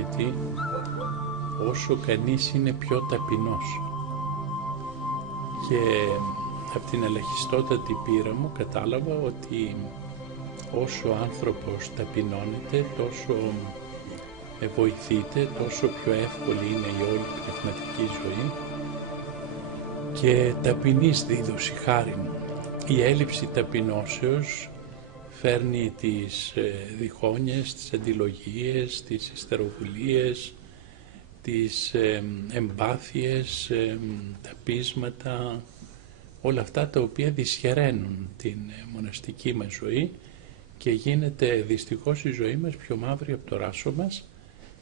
ερημητή, όσο κανείς είναι πιο ταπεινός. Και από την ελαχιστότατη πείρα μου κατάλαβα ότι όσο ο άνθρωπος ταπεινώνεται, τόσο βοηθείται, τόσο πιο εύκολη είναι η όλη πνευματική ζωή και ταπεινής δίδωση χάριν. Η έλλειψη ταπεινώσεως φέρνει τις διχόνιες, τις αντιλογίες, τις ιστεροβουλίες, τις εμπάθειες, τα πείσματα, όλα αυτά τα οποία δυσχεραίνουν την μοναστική μας ζωή και γίνεται δυστυχώς η ζωή μας πιο μαύρη από το ράσο μας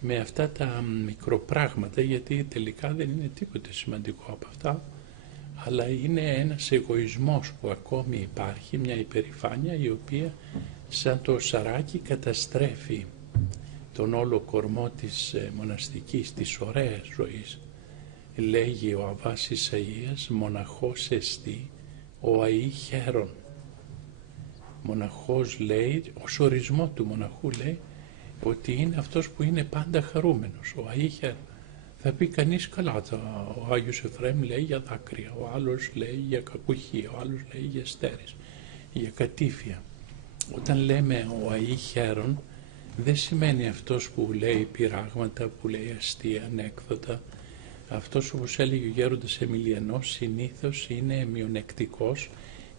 με αυτά τα μικροπράγματα, γιατί τελικά δεν είναι τίποτε σημαντικό από αυτά, αλλά είναι ένας εγωισμός που ακόμη υπάρχει, μια υπερηφάνεια η οποία σαν το σαράκι καταστρέφει τον όλο κορμό της μοναστικής, της ωραίας ζωής. Λέγει ο Αββάς Ισαΐας, μοναχός εστί ο αΐ χαίρον. Μοναχός, λέει, ως ορισμό του μοναχού λέει ότι είναι αυτός που είναι πάντα χαρούμενος, ο αΐ χαίρον. Θα πει κανείς καλά, ο Άγιος Εφραίμ λέει για δάκρυα, ο άλλος λέει για κακουχία, ο άλλος λέει για στέρες, για κατήφια. Όταν λέμε ο αΐ χαίρον, δεν σημαίνει αυτός που λέει πειράγματα, που λέει αστεία, ανέκδοτα. Αυτός, όπως έλεγε ο γέροντας Εμιλιανός, συνήθως είναι μειονεκτικός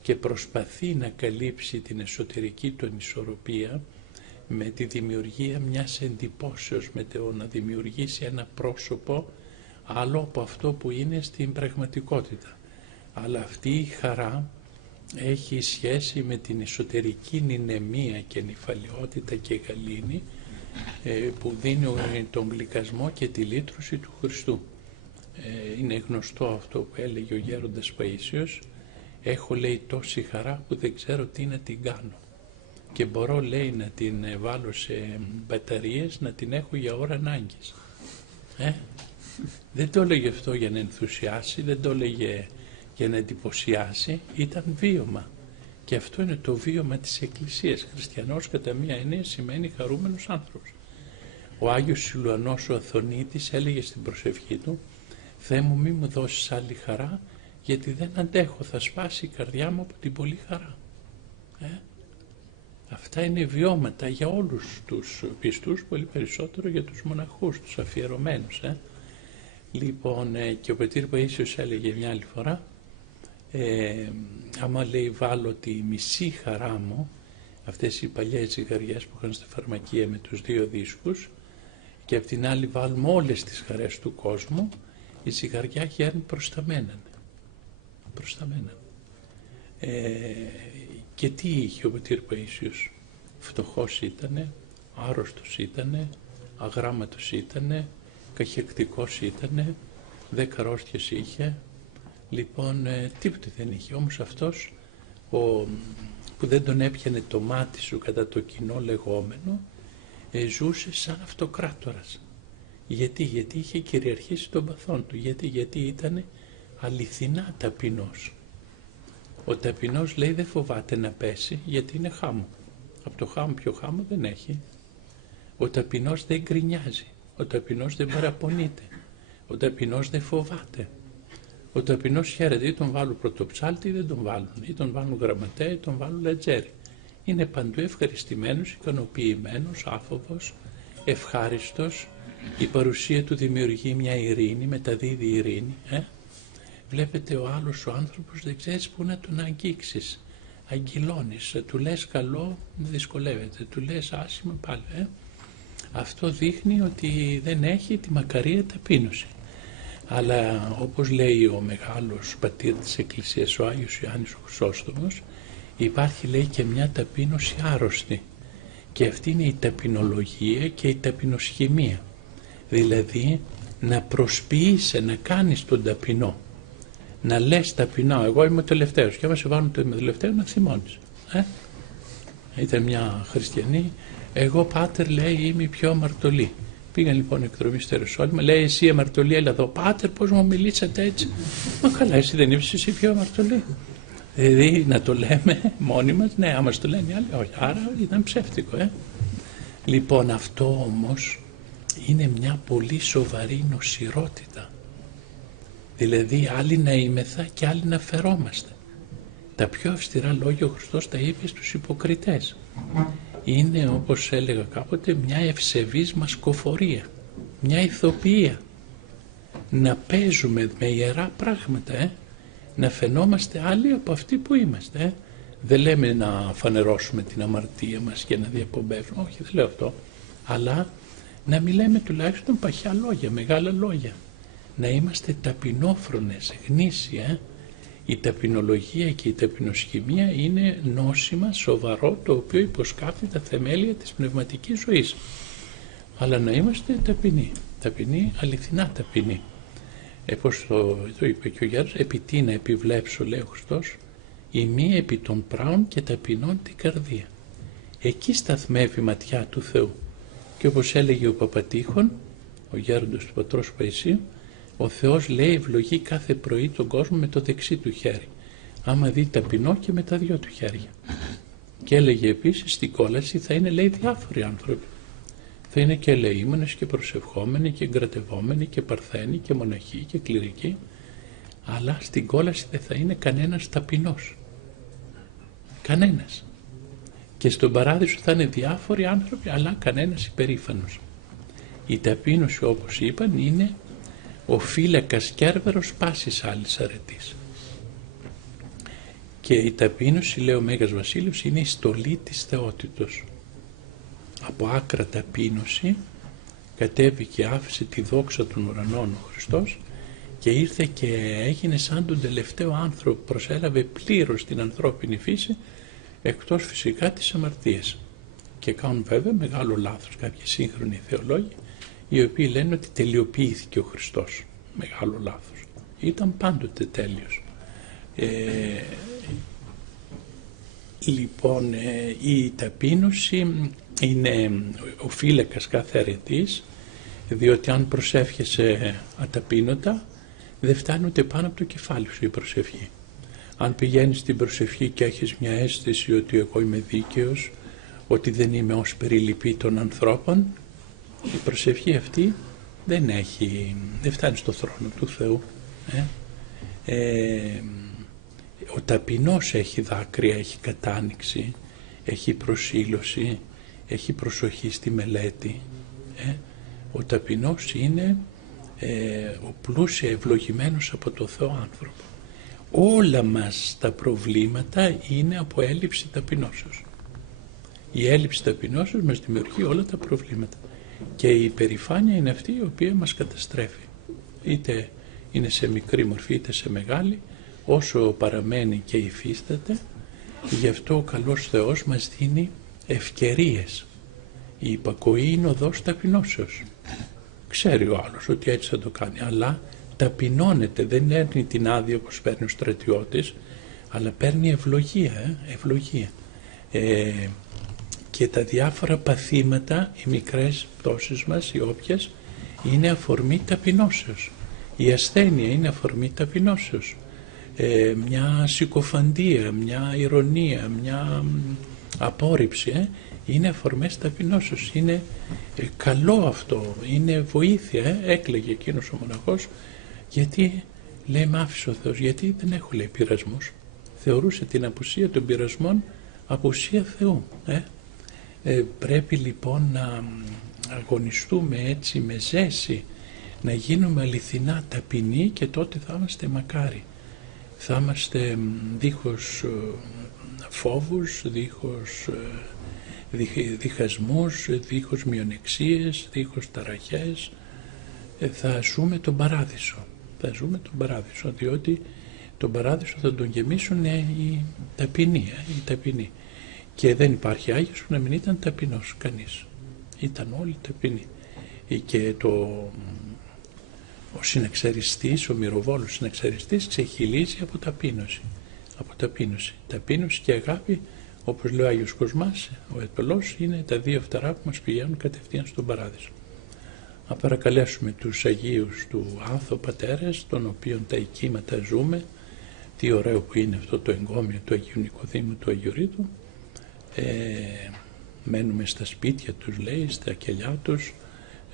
και προσπαθεί να καλύψει την εσωτερική του ανισορροπία με τη δημιουργία μιας εντυπώσεως, με το να δημιουργήσει ένα πρόσωπο άλλο από αυτό που είναι στην πραγματικότητα. Αλλά αυτή η χαρά έχει σχέση με την εσωτερική νηνεμία και νηφαλιότητα και γαλήνη που δίνει τον γλυκασμό και τη λύτρωση του Χριστού. Είναι γνωστό αυτό που έλεγε ο γέροντας Παΐσιος, έχω λέει τόση χαρά που δεν ξέρω τι να την κάνω και μπορώ λέει να την βάλω σε μπαταρίες, να την έχω για ώρα ανάγκης. Δεν το έλεγε αυτό για να ενθουσιάσει, δεν το έλεγε για να εντυπωσιάσει, ήταν βίωμα. Και αυτό είναι το βίωμα της Εκκλησίας. Χριστιανός κατά μία έννοια σημαίνει χαρούμενος άνθρωπος. Ο Άγιος Σιλουανός ο Αθωνίτης έλεγε στην προσευχή του, Θεέ μου μη μου δώσεις άλλη χαρά, γιατί δεν αντέχω, θα σπάσει η καρδιά μου από την πολλή χαρά. Αυτά είναι βιώματα για όλους τους πιστούς, πολύ περισσότερο για τους μοναχούς, τους αφιερωμένους. Λοιπόν, και ο Πατήρ Παΐσιος έλεγε μια άλλη φορά, άμα λέει βάλω τη μισή χαρά μου, αυτές οι παλιές ζυγαριές που είχαν στα φαρμακεία με τους 2 δίσκους, και απ' την άλλη βάλουμε όλες τις χαρές του κόσμου, η ζυγαριά γέρνει προς τα μέναν. Προς τα μέναν. Και τι είχε ο Πατήρ Παΐσιος? Φτωχός ήτανε, άρρωστος ήτανε, αγράμματος ήτανε, καχεκτικός ήτανε, 10 αρρώστιες είχε, λοιπόν τίποτε δεν είχε. Όμως αυτός που δεν τον έπιανε το μάτι σου κατά το κοινό λεγόμενο, ζούσε σαν αυτοκράτορας. Γιατί είχε κυριαρχήσει τον παθόν του, γιατί ήταν αληθινά ταπεινός. Ο ταπεινός λέει δεν φοβάται να πέσει γιατί είναι χάμω. Από το χάμω πιο χάμω δεν έχει. Ο ταπεινός δεν γκρινιάζει. Ο ταπεινός δεν παραπονείται. Ο ταπεινός δεν φοβάται. Ο ταπεινός χαίρεται ή τον βάλουν πρωτοψάλτη ή δεν τον βάλουν. Ή τον βάλουν γραμματέα ή τον βάλουν λατζέρι. Είναι παντού ευχαριστημένος, ικανοποιημένος, άφοβος, ευχάριστος. Η παρουσία του δημιουργεί μια ειρήνη, μεταδίδει ειρήνη. Βλέπετε ο άλλος ο άνθρωπος δεν ξέρεις πού να τον αγγίξεις. Αγγυλώνεις, του λες καλό, δυσκολεύεται, του λες άσχημα πάλι. Αυτό δείχνει ότι δεν έχει τη μακαρία ταπείνωση. Αλλά όπως λέει ο μεγάλος πατήρ της Εκκλησίας, ο Άγιος Ιωάννης ο Χρυσόστομος, υπάρχει λέει και μια ταπείνωση άρρωστη. Και αυτή είναι η ταπεινολογία και η ταπεινοσχημία. Δηλαδή να προσποιείσαι, να κάνεις τον ταπεινό. Να λες ταπεινά, εγώ είμαι ο τελευταίος και άμα σε βάλουν το τελευταίο να θυμώνεις. Ήταν μια χριστιανή, εγώ πάτερ λέει είμαι η πιο αμαρτωλή. Πήγαν λοιπόν εκδρομή στο Ιεροσόλυμα, λέει εσύ αμαρτωλή, έλα εδώ. Πάτερ πώς μου μιλήσατε έτσι? Μα καλά, εσύ δεν είσαι εσύ πιο αμαρτωλή? Δηλαδή να το λέμε μόνοι μας, ναι, άμα το λένε οι άλλοι, όχι, άρα ήταν ψεύτικο. Λοιπόν αυτό όμως είναι μια πολύ σοβαρή νοσηρότητα. Δηλαδή άλλοι να είμεθα και άλλοι να φερόμαστε. Τα πιο αυστηρά λόγια ο Χριστός τα είπε στους υποκριτές. Είναι, όπως έλεγα κάποτε, μια ευσεβής μασκοφορία, μια ηθοποιία. Να παίζουμε με ιερά πράγματα, να φαινόμαστε άλλοι από αυτοί που είμαστε. Δεν λέμε να φανερώσουμε την αμαρτία μας και να διαπομπεύουμε, όχι, δεν λέω αυτό, αλλά να μιλάμε τουλάχιστον παχιά λόγια, μεγάλα λόγια. Να είμαστε ταπεινόφρονες, γνήσια. Η ταπεινολογία και η ταπεινοσχημία είναι νόσημα, σοβαρό, το οποίο υποσκάπτει τα θεμέλια της πνευματικής ζωής. Αλλά να είμαστε ταπεινοί, αληθινά ταπεινοί. Όπως το είπε και ο Γιάννης, επί τι να επιβλέψω, λέει ο Χριστός, η μη επί των πράων και ταπεινών την καρδία. Εκεί σταθμεύει η ματιά του Θεού. Και όπως έλεγε ο Παπατήχων, ο γέροντος του πατρός Παϊσίου, ο Θεός, λέει, ευλογεί κάθε πρωί τον κόσμο με το δεξί του χέρι. Άμα δει ταπεινό, και με τα δυο του χέρια. Και έλεγε επίσης, στην κόλαση θα είναι, λέει, διάφοροι άνθρωποι. Θα είναι και ελεήμονες και προσευχόμενοι και εγκρατευόμενοι και παρθένοι και μοναχοί και κληρικοί. Αλλά στην κόλαση δεν θα είναι κανένας ταπεινός. Κανένας. Και στον παράδεισο θα είναι διάφοροι άνθρωποι, αλλά κανένας υπερήφανος. Η ταπείνωση, όπως είπαν, είναι ο φύλακας κέρβερος πάσης άλλης αρετής. Και η ταπείνωση, λέει ο Μέγας Βασίλειος, είναι η στολή της θεότητος. Από άκρα ταπείνωση κατέβηκε, άφησε τη δόξα των ουρανών ο Χριστός και ήρθε και έγινε σαν τον τελευταίο άνθρωπο, προσέλαβε πλήρως την ανθρώπινη φύση, εκτός φυσικά της αμαρτίας. Και κάνουν βέβαια μεγάλο λάθος κάποιοι σύγχρονοι θεολόγοι, οι οποίοι λένε ότι τελειοποιήθηκε ο Χριστός. Μεγάλο λάθος. Ήταν πάντοτε τέλειος. Λοιπόν, η ταπείνωση είναι ο φύλακας κάθε αρετής, διότι αν προσεύχεσαι αταπείνωτα, δεν φτάνει ούτε πάνω από το κεφάλι σου η προσευχή. Αν πηγαίνεις στην προσευχή και έχεις μια αίσθηση ότι εγώ είμαι δίκαιος, ότι δεν είμαι ως περιλυπή των ανθρώπων, η προσευχή αυτή δεν φτάνει στο θρόνο του Θεού. Ο ταπεινός έχει δάκρυα, έχει κατάνοιξη, έχει προσήλωση, έχει προσοχή στη μελέτη. Ο ταπεινός είναι ο πλούσια ευλογημένος από το Θεό άνθρωπο. Όλα μας τα προβλήματα είναι από έλλειψη ταπεινώσεως. Η έλλειψη ταπεινώσεως μας δημιουργεί όλα τα προβλήματα. Και η υπερηφάνεια είναι αυτή η οποία μας καταστρέφει. Είτε είναι σε μικρή μορφή είτε σε μεγάλη, όσο παραμένει και υφίσταται. Γι' αυτό ο καλός Θεός μας δίνει ευκαιρίες. Η υπακοή είναι οδός ταπεινώσεως. Ξέρει ο άλλος ότι έτσι θα το κάνει, αλλά ταπεινώνεται, δεν παίρνει την άδεια όπως παίρνει ο στρατιώτης, αλλά παίρνει ευλογία. Και τα διάφορα παθήματα, οι μικρές πτώσεις μας, οι όποιες, είναι αφορμή ταπεινώσεως. Η ασθένεια είναι αφορμή ταπεινώσεως. Μια συκοφαντία, μια ηρωνία, μια απόρριψη, είναι αφορμές ταπεινώσεως. Είναι καλό αυτό, είναι βοήθεια. Έκλαιγε εκείνος ο μοναχός, γιατί, λέει, μ' άφησε ο Θεός, γιατί δεν έχω, λέει, πειρασμούς. Θεωρούσε την απουσία των πειρασμών απουσία Θεού. Πρέπει λοιπόν να αγωνιστούμε έτσι με ζέση, να γίνουμε αληθινά ταπεινοί, και τότε θα είμαστε μακάρι. Θα είμαστε δίχως φόβους, δίχως διχασμούς, δίχως μειονεξίες, δίχως ταραχές. Θα ζούμε τον παράδεισο. Θα ζούμε τον παράδεισο, διότι τον παράδεισο θα τον γεμίσουν οι ταπεινοί. Και δεν υπάρχει Άγιος που να μην ήταν ταπεινός κανείς. Ήταν όλοι ταπεινοί. Και ο συναξαριστής, ο μυροβόλος συναξαριστής, ξεχυλίζει από ταπείνωση. Ταπείνωση και αγάπη, όπως λέει ο Άγιος Κοσμάς, ο Αιτωλός, είναι τα δύο φτερά που μας πηγαίνουν κατευθείαν στον παράδεισο. Να παρακαλέσουμε τους Αγίους του Άθο Πατέρες, των οποίων τα οικήματα ζούμε. Τι ωραίο που είναι αυτό το εγκόμιο του Αγίου Νικοδήμου του Αγιορείτου. Μένουμε στα σπίτια τους, λέει, στα κελιά τους,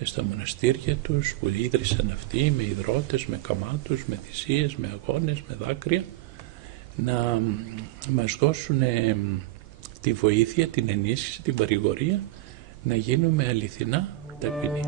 στα μοναστήρια τους που ίδρυσαν αυτοί, με ιδρώτες, με καμάτους, με θυσίες, με αγώνες, με δάκρυα, να μας δώσουν τη βοήθεια, την ενίσχυση, την παρηγορία, να γίνουμε αληθινά ταπεινοί.